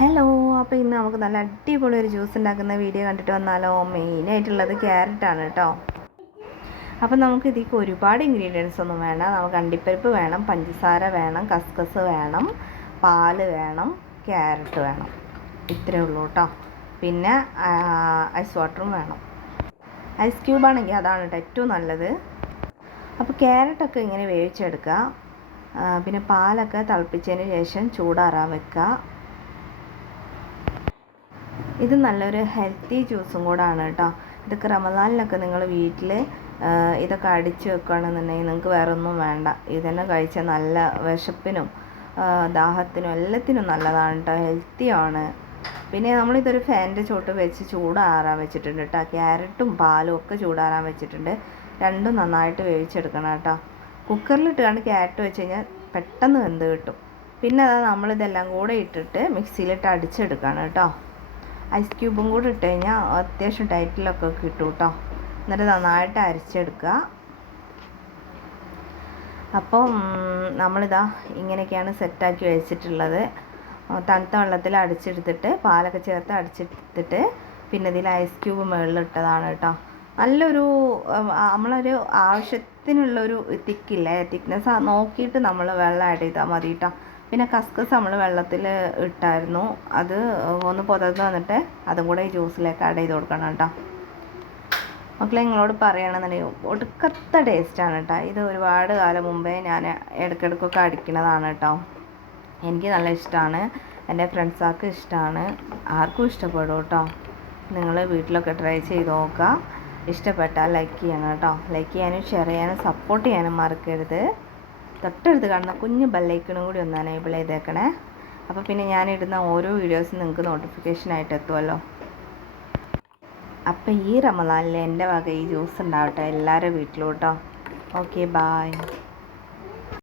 Hello, അപ്പോൾ ഇന്ന് നമുക്ക് നല്ല അടിപൊളി ഒരു ജ്യൂസ് ഉണ്ടാക്കുന്ന വീഡിയോ കണ്ടിട്ട് വന്നാലോ. മെയിനായിട്ടുള്ളത് ക്യാരറ്റാണ് കേട്ടോ. അപ്പോൾ നമുക്ക് ഇതിലേക്ക് ഒരുപാട് ഇൻഗ്രീഡിയൻസ് ഒന്നും വേണ്ട. നമുക്ക് അണ്ടിപ്പരിപ്പ് വേണം, പഞ്ചസാര വേണം, കസ്കസ് വേണം, പാല് വേണം, ക്യാരറ്റ് വേണം. ഇത്രയേ ഉള്ളൂ കേട്ടോ. പിന്നെ ഐസ് വാട്ടറും വേണം. ഐസ് ക്യൂബാണെങ്കിൽ അതാണ് കേട്ടോ ഏറ്റവും നല്ലത്. അപ്പോൾ ക്യാരറ്റൊക്കെ ഇങ്ങനെ വേവിച്ചെടുക്കുക. പിന്നെ പാലൊക്കെ തിളപ്പിച്ചതിന് ശേഷം ചൂടാറാൻ വെക്കുക. ഇത് നല്ലൊരു ഹെൽത്തി ജ്യൂസും കൂടാണ് കേട്ടോ. ഇതൊക്കെ റമദാനിലൊക്കെ നിങ്ങൾ വീട്ടിൽ ഇതൊക്കെ അടിച്ച് വെക്കുകയാണെന്നുണ്ടെങ്കിൽ നിങ്ങൾക്ക് വേറെ ഒന്നും വേണ്ട. ഇതന്നെ കഴിച്ചാൽ നല്ല വിശപ്പിനും ദാഹത്തിനും എല്ലാത്തിനും നല്ലതാണ് കേട്ടോ, ഹെൽത്തിയാണ്. പിന്നെ നമ്മളിതൊരു ഫാനിൻ്റെ ചോട്ട് വെച്ച് ചൂടാറാൻ വെച്ചിട്ടുണ്ട് കേട്ടോ. ക്യാരറ്റും പാലും ഒക്കെ ചൂടാറാൻ വെച്ചിട്ടുണ്ട്. രണ്ടും നന്നായിട്ട് വേവിച്ചെടുക്കണം കേട്ടോ. കുക്കറിലിട്ടാണ്ട് ക്യാരറ്റ് വെച്ച് കഴിഞ്ഞാൽ പെട്ടെന്ന് വെന്ത് കിട്ടും. പിന്നെ നമ്മളിതെല്ലാം കൂടെ ഇട്ടിട്ട് മിക്സിയിലിട്ട് അടിച്ചെടുക്കണം കേട്ടോ. ഐസ് ക്യൂബും കൂടി ഇട്ട് കഴിഞ്ഞാൽ അത്യാവശ്യം ടൈറ്റിലൊക്കെ കിട്ടും കേട്ടോ. എന്നിട്ട് നന്നായിട്ട് അരിച്ചെടുക്കുക. അപ്പം നമ്മളിതാ ഇങ്ങനെയൊക്കെയാണ് സെറ്റാക്കി വെച്ചിട്ടുള്ളത്. തണുത്ത വെള്ളത്തിൽ അടിച്ചെടുത്തിട്ട് പാലൊക്കെ ചേർത്ത് അടിച്ചെടുത്തിട്ട് പിന്നെ ഇതിൽ ഐസ് ക്യൂബ് മുകളിലിട്ടതാണ് കേട്ടോ. നല്ലൊരു നമ്മളൊരു ആവശ്യത്തിനുള്ളൊരു തിക്നെസ് നോക്കിയിട്ട് നമ്മൾ വെള്ളം ആഡ് ചെയ്താൽ മതി കേട്ടോ. പിന്നെ കസ്കസ് നമ്മൾ വെള്ളത്തിൽ ഇട്ടായിരുന്നു, അത് ഒന്ന് പുതർന്ന് വന്നിട്ട് അതും കൂടെ ഈ ജ്യൂസിലേക്ക് ആഡ് ചെയ്ത് കൊടുക്കണം കേട്ടോ. മക്കളെ നിങ്ങളോട് പറയണമെന്നുണ്ടെങ്കിൽ ഒടുക്കത്തെ ടേസ്റ്റാണ് കേട്ടോ. ഇത് ഒരുപാട് കാലം മുമ്പേ ഞാൻ ഇടയ്ക്കിടയ്ക്കൊക്കെ അടിക്കുന്നതാണ് കേട്ടോ. എനിക്ക് നല്ല ഇഷ്ടമാണ്, എൻ്റെ ഫ്രണ്ട്സൊക്കെ ഇഷ്ടമാണ്, ആർക്കും ഇഷ്ടപ്പെടും കേട്ടോ. നിങ്ങൾ വീട്ടിലൊക്കെ ട്രൈ ചെയ്ത് നോക്കുക. ഇഷ്ടപ്പെട്ടാൽ ലൈക്ക് ചെയ്യണം കേട്ടോ. ലൈക്ക് ചെയ്യാനും ഷെയർ ചെയ്യാനും സപ്പോർട്ട് ചെയ്യാനും മറക്കരുത്. തൊട്ടടുത്ത് കാണുന്ന കുഞ്ഞ് ബെല്ലൈക്കണും കൂടി ഒന്ന് എനേബിൾ ചെയ്തേക്കണേ. അപ്പോൾ പിന്നെ ഞാനിടുന്ന ഓരോ വീഡിയോസും നിങ്ങൾക്ക് നോട്ടിഫിക്കേഷനായിട്ട് എത്തുമല്ലോ. അപ്പോൾ ഈ റമദാനിൽ എൻ്റെ വക ഈ ജ്യൂസ് ഉണ്ടാവട്ടെ എല്ലാവരുടെ വീട്ടിലും കേട്ടോ. Okay, bye.